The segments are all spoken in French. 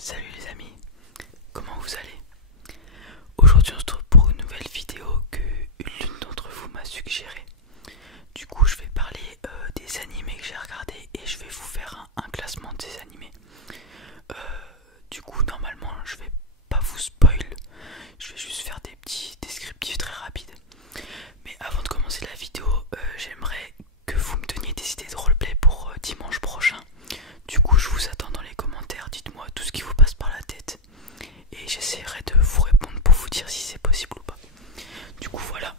Salut les amis, comment vous allez? Aujourd'hui on se retrouve pour une nouvelle vidéo que l'une d'entre vous m'a suggérée. Du coup je vais parler des animés que j'ai regardés et je vais vous faire un classement de ces animés. Du coup normalement je vais pas vous spoil, je vais juste faire des petits descriptifs très rapides. Mais avant de commencer la vidéo, j'aimerais que vous me donniez des idées de roleplay pour dimanche prochain. Du coup je vous attends dans les commentaires, dites-moi tout ce qui vous passe par la tête et j'essaierai de vous répondre pour vous dire si c'est possible ou pas. Du coup voilà,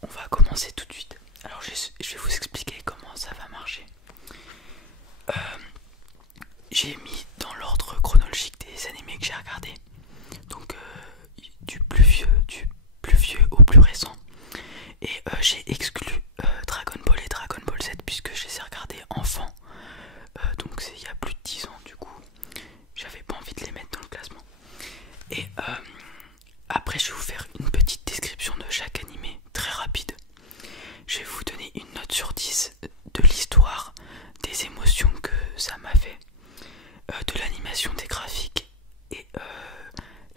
on va commencer tout de suite. Alors je vais vous expliquer comment ça va marcher. J'ai mis dans l'ordre chronologique des animés que j'ai regardés, donc du plus vieux au plus récent. Et j'ai exclu Dragon Ball et Dragon Ball Z puisque je les ai regardés enfant. Donc c'est il y a plus de 10 ans, du coup j'avais pas envie de les mettre dans le classement. Et après je vais vous faire une petite description de chaque animé très rapide. Je vais vous donner une note sur 10 de l'histoire, des émotions que ça m'a fait, de l'animation, des graphiques et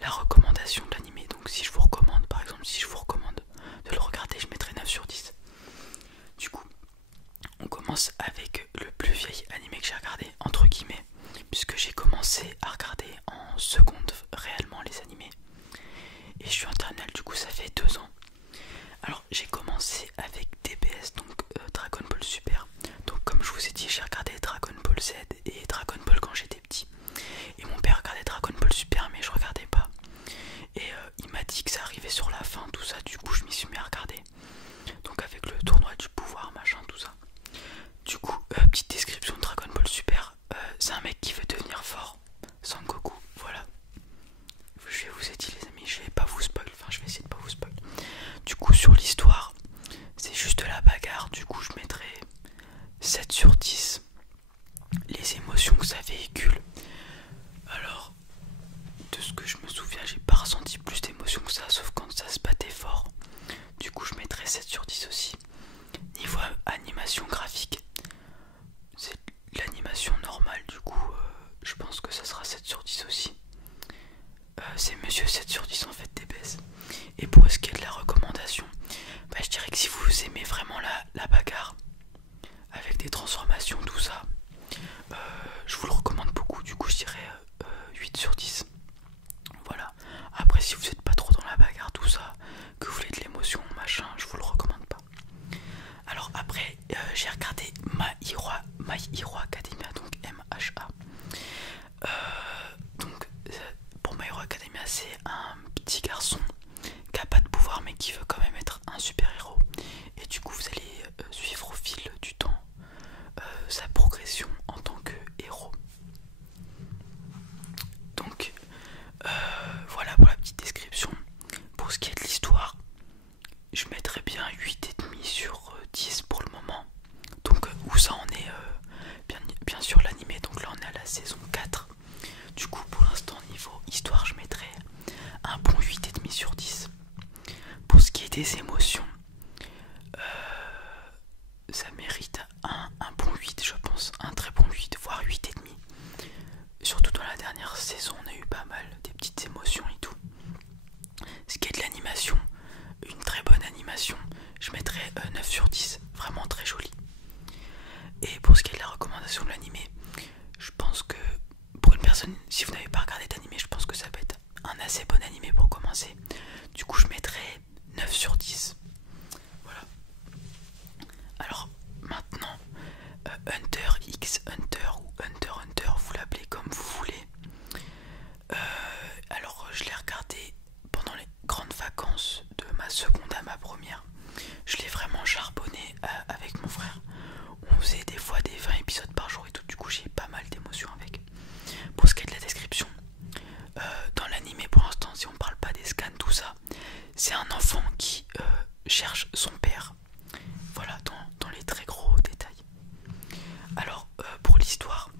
la recommandation de l'animé. Donc si je vous recommande, par exemple si je vous recommande de le regarder, je mettrai 9 sur 10. Du coup on commence avec le plus vieil animé que j'ai regardé, entre guillemets, puisque j'ai commencé à regarder en seconde réellement les animés. Et je suis en terminale, du coup ça fait 2 ans. Alors j'ai commencé avec DBS, donc Dragon Ball Super. Donc comme je vous ai dit, j'ai regardé Dragon Ball Z et Dragon Ball quand j'étais petit. Et mon père regardait Dragon Ball Super mais je regardais pas. Et il m'a dit que ça arrivait sur la fin, tout ça, du coup je m'y suis mis à regarder. Donc avec le tournoi du pouvoir, machin, tout ça. Du coup, petite description de Dragon Ball Super, c'est un mec qui veut devenir fort, Sangoku, voilà. Je vais vous aider les amis, je vais pas vous spoil, enfin je vais essayer de pas vous spoil. Du coup sur l'histoire, c'est juste de la bagarre, du coup je mettrai 7 sur 10. Les émotions que ça véhicule, alors de ce que je me souviens, j'ai pas ressenti plus d'émotions que ça, sauf quand ça se battait fort. Du coup je mettrai 7 sur 10 aussi. Niveau animation graphique, c'est l'animation normale, du coup je pense que ça sera 7 sur 10 aussi. C'est monsieur 7 sur 10 en fait, DBS. Et pour ce qui est de la recommandation, bah, je dirais que si vous aimez vraiment la bagarre avec des transformations, tout ça, je vous le recommande beaucoup. Du coup je dirais 8 sur 10. Voilà. Après si vous n'êtes pas trop dans la bagarre, tout ça, que vous voulez de l'émotion, machin, je vous le recommande pas. Alors après j'ai regardé My Hero Academia, donc MHA. Donc pour My Hero Academia, c'est un petit garçon qui a pas de pouvoir mais qui veut quand même être un super héros. Et du coup vous allez suivre au fil du temps sa progression en tant que héros. Donc voilà pour la petite description. Pour ce qui est de l'histoire, je mettrais bien 8,5 sur 10 pour le moment. Donc où ça en est bien sûr l'animé, donc là on est à la saison 4. Du coup pour l'instant niveau histoire je mettrais un bon 8,5 sur 10. Pour ce qui est des émotions, ça mérite un bon 8 je pense, un très bon 8 voire 8,5. Surtout dans la dernière saison on a eu pas mal des petites émotions et tout. Ce qui est de l'animation, une très bonne animation, je mettrais 9 sur 10, vraiment très joli. Et pour ce qui est de la recommandation de l'animé, je pense que pour une personne, si vous n'avez pas regardé d'animé, je pense que ça peut être un assez bon animé pour commencer. Du coup je mettrais 9 sur 10. Voilà. Alors maintenant, Hunter x Hunter ou Hunter x Hunter, vous l'appelez comme vous voulez. Alors je l'ai regardé pendant les grandes vacances de ma seconde à ma première. Je l'ai vraiment charbonné avec mon frère. On faisait des fois des 20 épisodes par jour et tout, du coup j'ai pas mal d'émotions avec. Pour ce qui est de la description, dans l'animé pour l'instant, si on parle pas des scans, tout ça, c'est un enfant qui cherche son père. Voilà, dans les très gros détails. Alors pour l'histoire,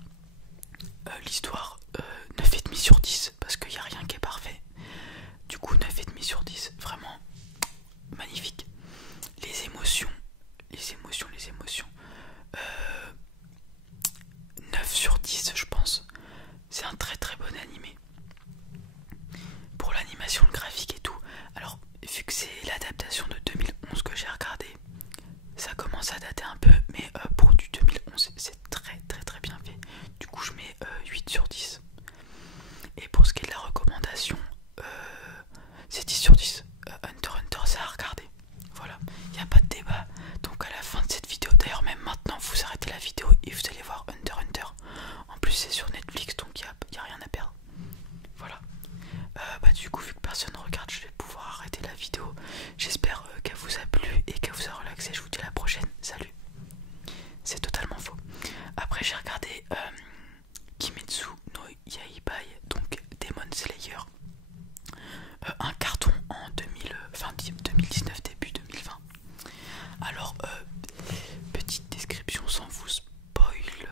adaptation de 2011 que j'ai regardé. Ça commence à dater un peu, mais pour du 2011 c'est très très très bien fait. Du coup je mets 8 sur 10. Et pour ce qui est de la recommandation, c'est 10 sur 10. Hunter x Hunter c'est à regarder. Voilà, il n'y a pas de débat. Donc à la fin de cette vidéo, d'ailleurs même maintenant vous arrêtez la vidéo et vous allez voir Hunter x Hunter. En plus c'est sur Netflix donc il n'y a rien à perdre. Voilà. Du coup vu que personne ne regarde, je vais pouvoir arrêter la vidéo. J'espère qu'elle vous a plu et qu'elle vous a relaxé. Je vous dis à la prochaine. Salut. C'est totalement faux. Après j'ai regardé Kimetsu no Yaibai, donc Demon Slayer. Un carton en 2019, début 2020. Alors, petite description sans vous spoil.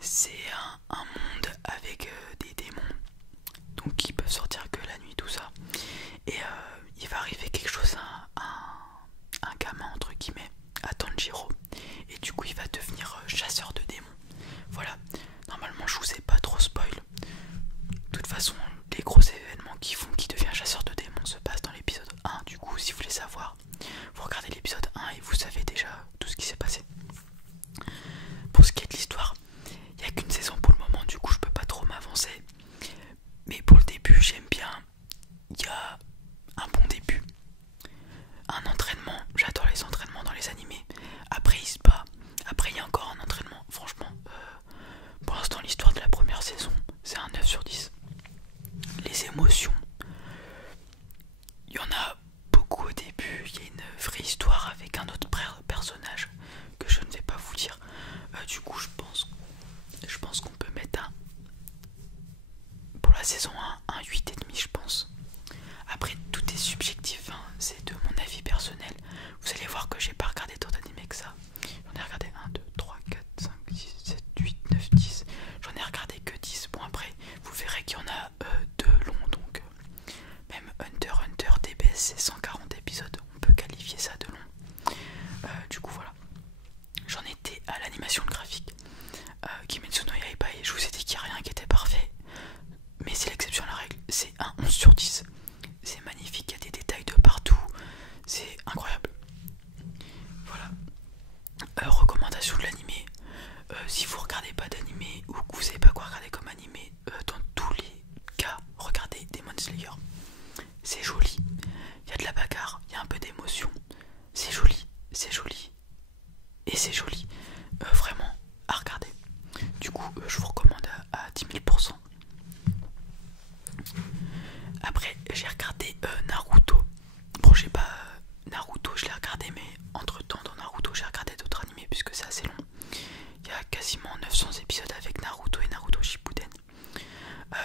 C'est un monde avec des démons, donc qui peuvent sortir que la nuit, tout ça. Et il va arriver quelque chose à un gamin, entre guillemets, à Tanjiro. Et du coup, il va devenir chasseur de démons. Voilà, normalement, je vous ai pas trop spoil. De toute façon, les gros événements qui font qu'il devient chasseur de démons se passent dans l'épisode 1. Du coup, si vous voulez savoir, vous regardez l'épisode 1 et vous savez déjà tout ce qui s'est passé. Pour ce qui est de l'histoire, il n'y a qu'une saison pour le moment, du coup je peux pas trop m'avancer. Mais pour le début, j'aime bien. Il y a un bon début. Un entraînement, j'adore les entraînements dans les animés. Après il se bat, après il y a encore un entraînement. Franchement, pour l'instant l'histoire de la première saison, c'est un 9 sur 10. Les émotions, il y en a beaucoup au début. Il y a une vraie histoire avec un autre personnage que je ne vais pas vous dire. Du coup je pense qu'on peut mettre pour la saison 1 un 8,5 je pense. Après tout est subjectif, hein. C'est de mon avis personnel. Vous allez voir que j'ai pas regardé tant d'animés que ça. J'en ai regardé 1, 2, 3, 4, 5, 6, 7, 8, 9, 10. J'en ai regardé que 10. Bon après vous verrez qu'il y en a deux longs, donc même Hunter x Hunter DBS c'est 140 épisodes. On peut qualifier ça de long. Du coup voilà. J'en étais à l'animation graphique. Kimetsu no Yaiba, et je vous ai dit qu'il n'y a rien qui était parfait. Mais c'est l'exception à la règle. C'est un 11 sur 10. C'est magnifique, il y a des détails de partout. C'est incroyable. Voilà. Recommandation de l'animé. Si vous regardez pas d'animé ou que vous savez pas quoi regarder comme animé, dans tous les cas, regardez Demon Slayer. C'est joli. Il y a de la bagarre, il y a un peu d'émotion. C'est joli, c'est joli. Et c'est joli. Vraiment à regarder. Du coup, je vous recommande à 10 000%. Après, j'ai regardé Naruto. Bon, j'ai pas Naruto, je l'ai regardé, mais entre temps, dans Naruto, j'ai regardé d'autres animés puisque c'est assez long. Il y a quasiment 900 épisodes avec Naruto et Naruto Shippuden.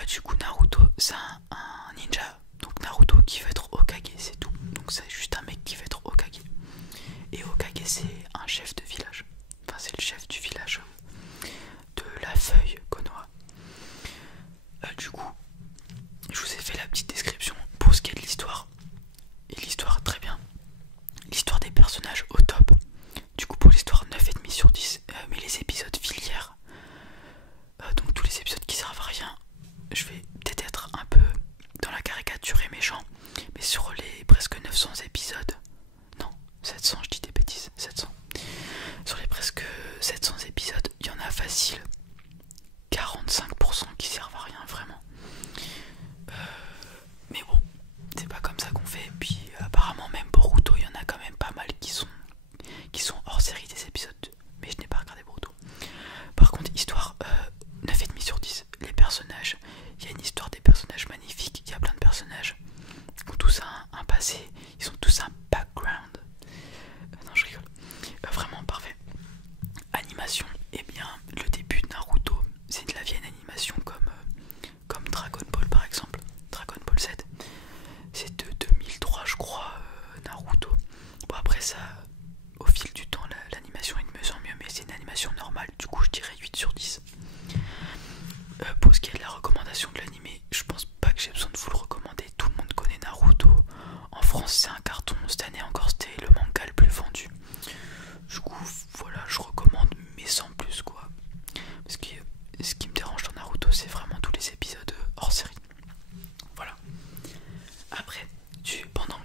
Du coup, Naruto, c'est un ninja. Donc, Naruto qui veut être Hokage, c'est tout. Donc, c'est juste un mec qui veut être Hokage. Et Hokage, c'est un chef de village. Enfin, c'est le chef du village de la feuille Konoha. Du coup, je vous ai fait la petite description pour ce qui est de l'histoire. Et l'histoire, très bien. L'histoire des personnages, au top. Du coup, pour l'histoire, 9,5 sur 10. Mais les épisodes filières, donc tous les épisodes qui servent à rien, je vais peut-être être un peu dans la caricature et méchant. Mais sur les presque 900 épisodes, non, 700, je dis des bêtises, 700. Sur les presque 700 épisodes, il y en a facile 45% qui servent à rien, vraiment. Mais bon, c'est pas comme ça qu'on fait. Puis apparemment même Boruto, il y en a quand même pas mal qui sont hors série des épisodes. Mais je n'ai pas regardé Boruto. Par contre, histoire 9,5 sur 10. Les personnages, il y a une histoire des personnages magnifiques. Il y a plein de personnages qui ont tous un passé. Ils ont tous un background. Non, je rigole. Vraiment parfait. Animation, eh bien le début de Naruto, c'est de la vieille animation comme Dragon Ball par exemple. Dragon Ball Z, c'est de 2003 je crois, Naruto. Bon après ça, au fil du temps l'animation est de mieux en mieux, mais c'est une animation normale, du coup je dirais 8 sur 10. Pour ce qui est de la recommandation de l'animé, je pense pas que j'ai besoin de vous le recommander, tout le monde connaît Naruto. En France c'est un carton, cette année encore c'était le manga le plus vendu. Du coup voilà, je recommande mais sans plus quoi. Parce que ce qui me dérange dans Naruto c'est vraiment tous les épisodes hors série. Voilà. Après, pendant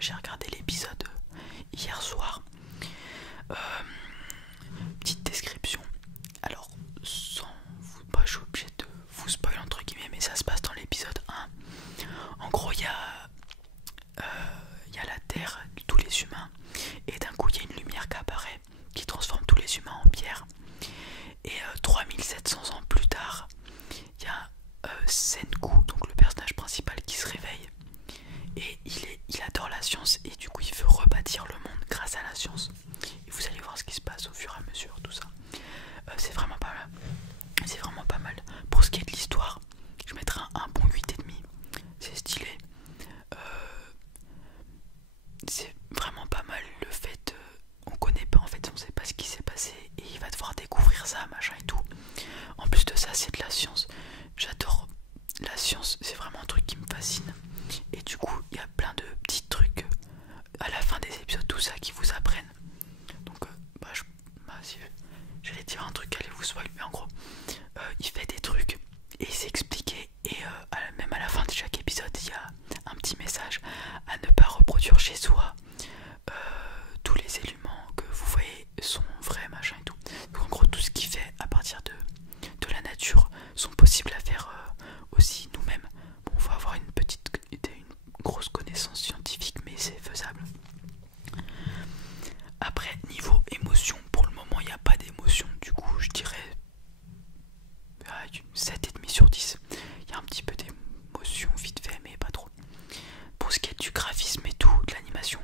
j'ai regardé l'épisode hier soir. Euh, Petite description. Alors, je suis obligé de vous spoiler entre guillemets, mais ça se passe dans l'épisode 1. En gros, il y a la Terre, tous les humains, et d'un coup, il y a une lumière qui apparaît, qui transforme tous les humains en pierre. Et 3700 ans plus tard, il y a Senku, donc le personnage principal, qui se réveille. Et il adore la science, et du coup, il veut rebâtir le monde grâce à la science. Et vous allez voir ce qui se passe au fur et à mesure, tout ça. C'est vraiment pas mal. C'est vraiment pas mal. Pour ce qui est de l'histoire, je mettrai un bon 8,5. C'est stylé. C'est vraiment pas mal le fait. On connaît pas en fait, on sait pas ce qui s'est passé. Et il va devoir découvrir ça, machin et tout. En plus de ça, c'est de la science. J'adore la science, c'est vraiment un truc qui me fascine. Et du coup, il y a plein de petits trucs à la fin des épisodes, tout ça qui vous apprennent. Donc, si j'allais dire un truc, allez vous spoil, mais en gros, il fait des trucs et il s'expliquait. Et même à la fin de chaque épisode, il y a un petit message à ne pas reproduire chez soi. Tous les éléments que vous voyez sont vrais, machin et tout. Donc en gros, tout ce qu'il fait à partir de la nature sont possibles à faire aussi nous-mêmes. Bon, faut avoir une grosse connaissance scientifique, mais c'est faisable. Après, niveau émotion, pour le moment, il n'y a pas d'émotion. Du coup, je dirais 7,5 sur 10. Il y a un petit peu d'émotion vite fait, mais pas trop. Pour ce qui est du graphisme et tout, de l'animation,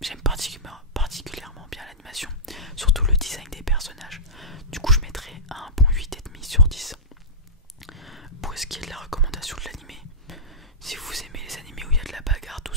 j'aime particulièrement bien l'animation, surtout le design des personnages. Du coup, je mettrai un bon 8,5 sur 10. Pour ce qui est de la recommandation de l'animé, si vous aimez les animés où il y a de la bagarre, tout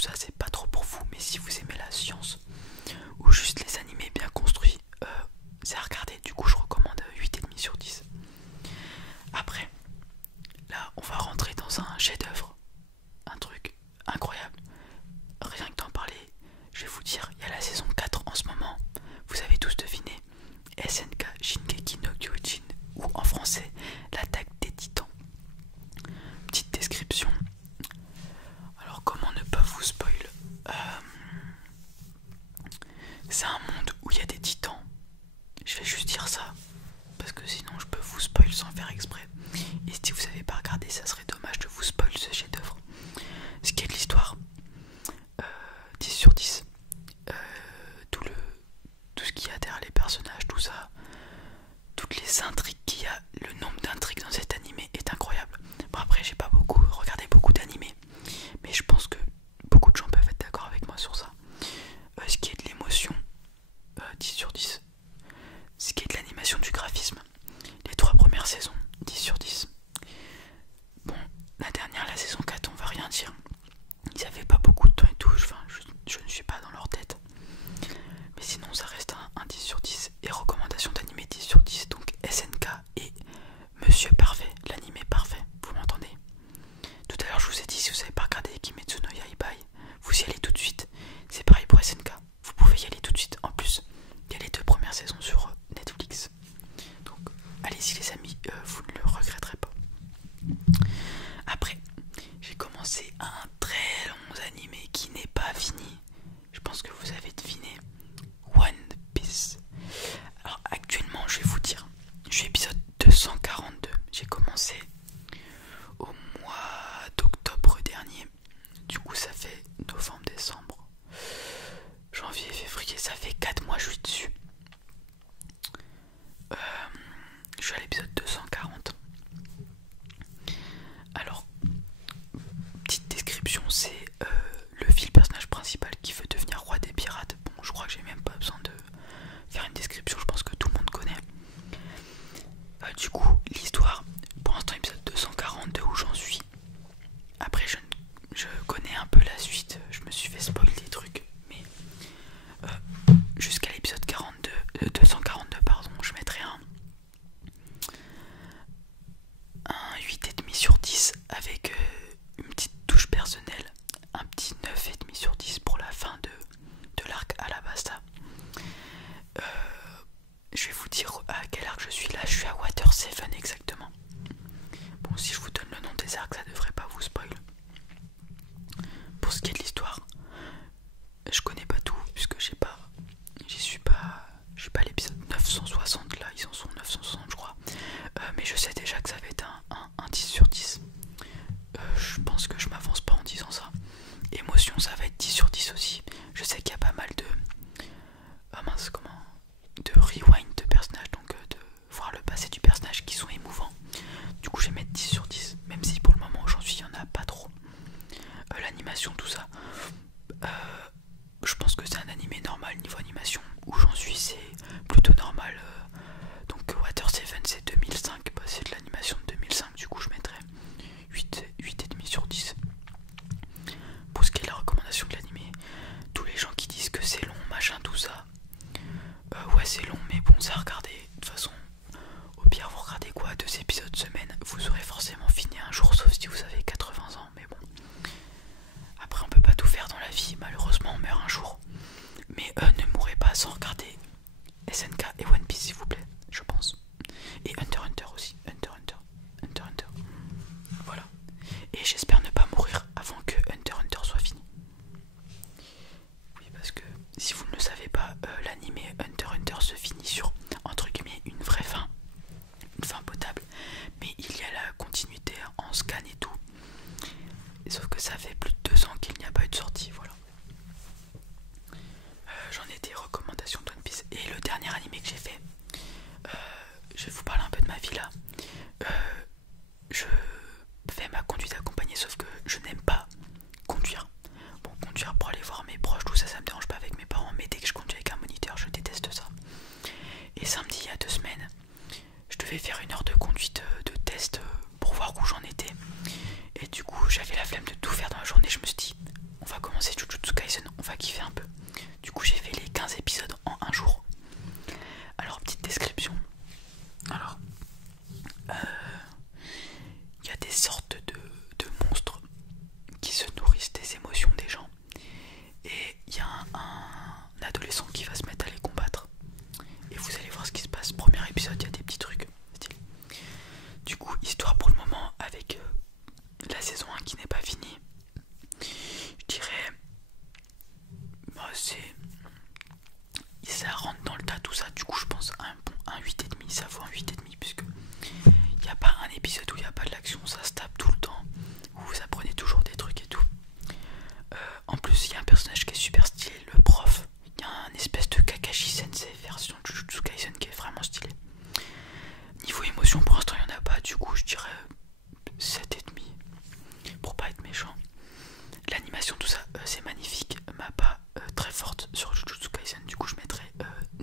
Je pense que c'est un animé normal niveau animation. Où j'en suis, c'est plutôt normal. Donc Water 7 c'est 2005, bah, c'est de l'animation de 2005, du coup je mettrais 8,5 sur 10. Pour ce qui est de la recommandation de l'animé, tous les gens qui disent que c'est long, machin, tout ça, ouais c'est long, mais bon, c'est à regarder. De toute façon, au pire vous regardez quoi, 2 épisodes semaine, vous aurez forcément fini un jour, sauf si vous avez 80 ans, mais bon. Après on peut pas tout faire dans la vie, malheureusement on meurt un jour. Mais ne mourrez pas sans regarder SNK et One Piece s'il vous plaît, je pense. Et Hunter x Hunter aussi, Hunter x Hunter. Voilà. Et j'espère ne pas mourir avant que Hunter x Hunter soit fini. Oui, parce que si vous ne le savez pas, l'animé Hunter x Hunter se finit sur, entre guillemets, une vraie fin. Une fin potable. Mais il y a la continuité en scan et tout. Et sauf que ça fait plus de 2 ans qu'il n'y a pas eu de sortie, voilà. J'en ai des recommandations de One Piece. Et le dernier animé que j'ai fait, je vais vous parler un peu de ma vie là. Je fais ma conduite accompagnée, sauf que je n'aime pas conduire. Bon, conduire pour aller voir mes proches, tout ça, ça me dérange pas avec mes parents, mais dès que je conduis avec un moniteur, je déteste ça. Et samedi, il y a 2 semaines, je devais faire 1 heure de conduite de test pour voir où j'en étais. Et du coup, j'avais la flemme de tout faire dans la journée. Je me suis dit, on va commencer Jujutsu Kaisen, on va kiffer un peu. Du coup, j'ai fait les 15 épisodes en un jour. Alors, petite description. Alors, il y a des sortes de monstres qui se nourrissent des émotions des gens. Et il y a un adolescent qui va se mettre à les combattre. Et vous allez voir ce qui se passe. Premier épisode, il y a des petits trucs stylés. Du coup, histoire pour le moment avec la saison 1 qui n'est pas finie. Je dirais, ça rentre dans le tas tout ça. Du coup, je pense un 8,5. Ça vaut un 8,5 puisque il n'y a pas un épisode où il n'y a pas de l'action. Ça se tape tout le temps. Vous apprenez toujours des trucs et tout. En plus, il y a un personnage qui est super stylé, le prof. Il y a un espèce de Kakashi Sensei version Jujutsu Kaisen qui est vraiment stylé. Niveau émotion, pour l'instant, il n'y en a pas. Du coup, je dirais 7,5 pour pas être méchant. L'animation, tout ça, c'est magnifique. Ma pas très forte sur Jujutsu Kaisen. Du coup, je mettrais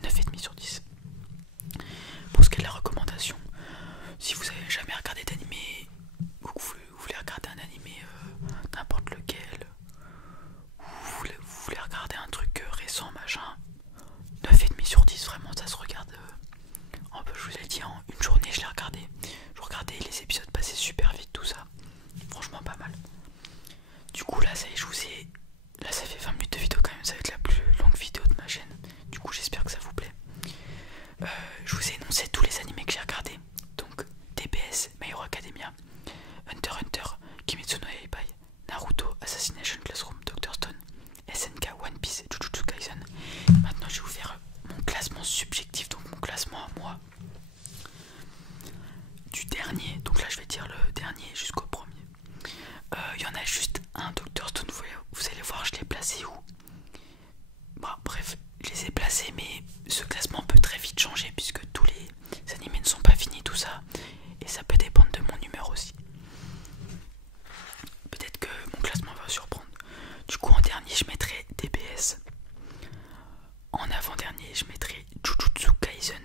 9,5 sur 10. Pour ce qui est de la recommandation, si vous avez jamais regardé d'animé ou que vous voulez regarder un animé n'importe lequel, ou vous voulez regarder un truc récent, machin, 9,5 sur 10, vraiment ça se regarde. Je vous ai dit, en une journée je l'ai regardé. Je regardais les épisodes passer super vite, tout ça. Franchement pas mal. Du coup là ça y est, là ça fait 20 minutes de vidéo quand même, ça va être la plus longue vidéo de ma chaîne. Du coup j'espère que ça vous plaît. Je vous ai énoncé tous les animés que j'ai regardés. Donc DBS, My Hero Academia, Hunter x Hunter, Kimetsu no Yaiba, Naruto, Assassination Classroom, Dr. Stone, SNK, One Piece et Jujutsu Kaisen. Maintenant je vais vous faire mon classement subjectif, donc mon classement à moi. Du dernier, donc là je vais dire le dernier jusqu'au premier. Il y en a juste un, Dr. Stone, vous allez voir, je l'ai placé où. Bon, bref, je les ai placés, mais ce classement peut très vite changer puisque tous les animés ne sont pas finis, tout ça. Et ça peut dépendre de mon humeur aussi. Peut-être que mon classement va surprendre. Du coup, en dernier, je mettrai DBS. En avant-dernier, je mettrai Jujutsu Kaisen.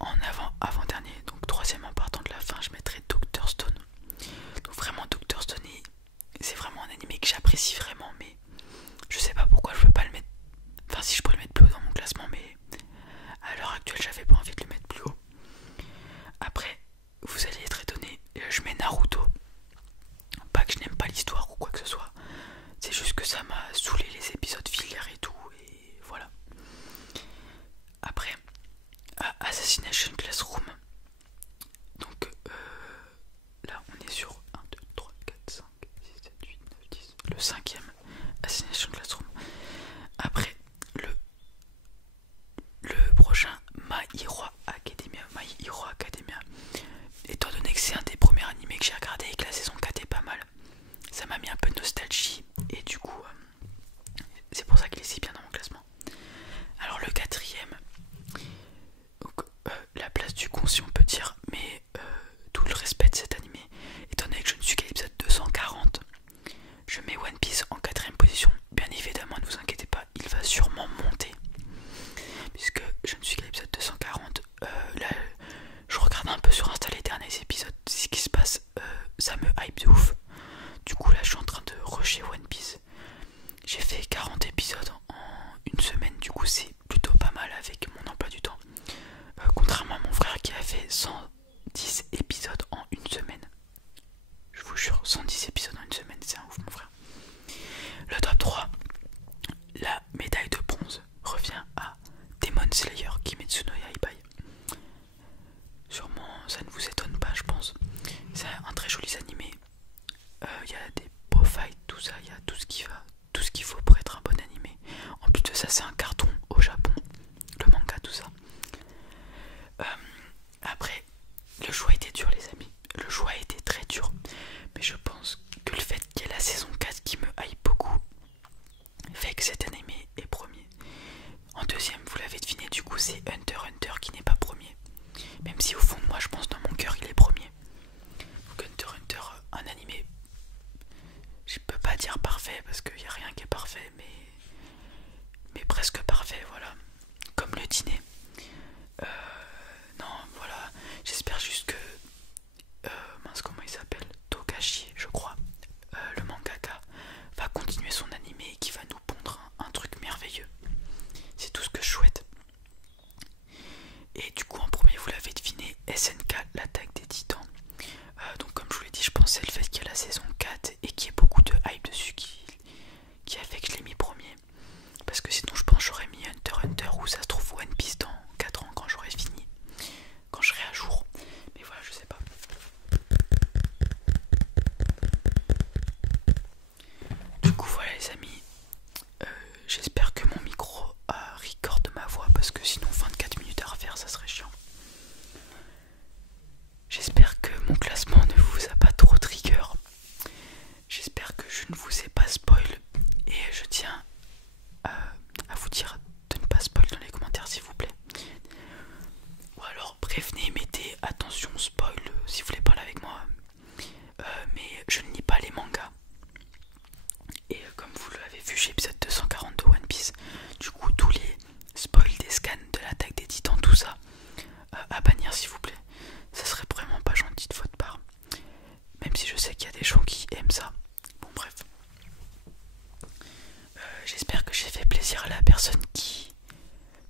En avant-dernier, donc troisième en partant de la fin, je mettrai Dr. Stone. Donc vraiment, Dr. Stone, c'est vraiment un animé que j'apprécie vraiment, mais je sais pas pourquoi je peux pas le mettre. Enfin, si je pourrais le mettre plus haut dans mon classement, mais à l'heure actuelle, j'avais pas envie de le mettre plus haut. Après, vous allez être étonné, je mets Naruto. Pas que je n'aime pas l'histoire ou quoi que ce soit, c'est juste que ça m'a saoulé les épisodes filières et tout, et voilà. Après, Assassination Classroom. Donc là, on est sur 1, 2, 3, 4, 5, 6, 7, 8, 9, 10. Le cinquième, Assassination Classroom. Après, le prochain, My Hero Academia. My Hero Academia. Étant donné que c'est un des premiers animés que j'ai regardé et que la saison 4 est pas mal, ça m'a mis un peu de nostalgie. Et du coup, j'ai fait 40 épisodes en une semaine, du coup c'est plutôt pas mal avec mon emploi du temps. Contrairement à mon frère qui a fait 110 épisodes en une semaine. Je vous jure, 110 épisodes en une semaine, c'est un ouf mon frère. Le top 3, la médaille de bronze revient à Demon Slayer Kimetsu no Yaiba. Sûrement ça ne vous étonne pas je pense. C'est un très joli animé. Il y a des beaux fights, tout ça, il y a tout ce qui va, tout ce qu'il faut pour être un bon animé. En plus de ça c'est un carton au Japon, le manga, tout ça. Après, le choix était dur les amis, le choix était très dur. Mais je pense que le fait qu'il y ait la saison 4 qui me hype beaucoup fait que cet animé est premier. En deuxième, vous l'avez deviné, du coup c'est Hunter x Hunter qui n'est pas premier. Même si au fond de moi je pense dans mon cœur il est premier. Donc Hunter x Hunter, un animé, je peux pas dire parfait parce qu'il n'y a rien qui est parfait, mais presque parfait, voilà. Comme le dîner. Non, voilà, j'espère juste que mince, comment il s'appelle, Togashi je crois, le mangaka va continuer son animé et qui va nous pondre un truc merveilleux. C'est tout ce que je souhaite. Et du coup en premier vous l'avez deviné, SNK, l'attaque des titans. Donc comme je vous l'ai dit, je pensais le fait qu'il y a la saison 4 et qu'il y ait beaucoup de hype dessus qui a fait que je l'ai mis premier. Parce que sinon je pense j'aurais mis Hunter x Hunter ou ça se trouve One Piece dans 4 ans quand j'aurai fini, quand je serai à jour. Mais voilà, je sais pas. Du coup voilà les amis, j'espère que mon micro recorde ma voix parce que sinon 24 minutes à refaire ça serait chiant. J'espère que mon classement ne vous a pas trop trigger. J'espère que je ne vous ai pas spoil. Et je tiens à vous dire de ne pas spoil dans les commentaires s'il vous plaît. Ou alors prévenez, mettez attention spoil si vous voulez parler avec moi. Mais je ne lis pas les mangas. Et comme vous l'avez vu chez épisode 240 de One Piece, du coup tous les spoils des scans de l'attaque des titans, tout ça, à bannir s'il vous plaît. Ça serait vraiment pas gentil de votre part. Même si je sais qu'il y a des gens qui aiment ça. Bon bref. J'espère que j'ai fait plaisir à la personne qui,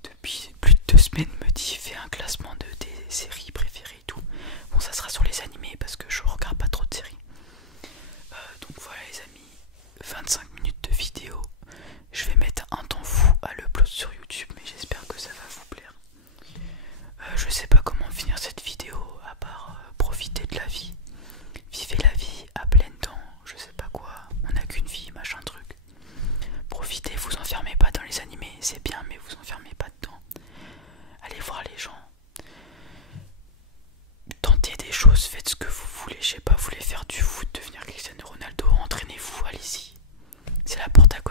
depuis plus de 2 semaines, me dit fais un classement de tes séries préférées et tout. Bon ça sera sur les animés parce que je regarde pas trop de séries. Donc voilà les amis, 25 minutes de vidéo. Je vais mettre un temps fou à l'upload sur YouTube, mais j'espère que ça va vous plaire. Je sais pas comment finir cette vidéo à part profiter de la vie. Vivez la vie à plein temps, je sais pas quoi, on n'a qu'une vie, machin truc. Profitez, vous enfermez pas dans les animés, c'est bien mais vous enfermez pas dedans. Allez voir les gens. Tentez des choses, faites ce que vous voulez, je sais pas, vous voulez faire du foot, devenir Cristiano Ronaldo, entraînez-vous, allez-y. C'est la porte à côté.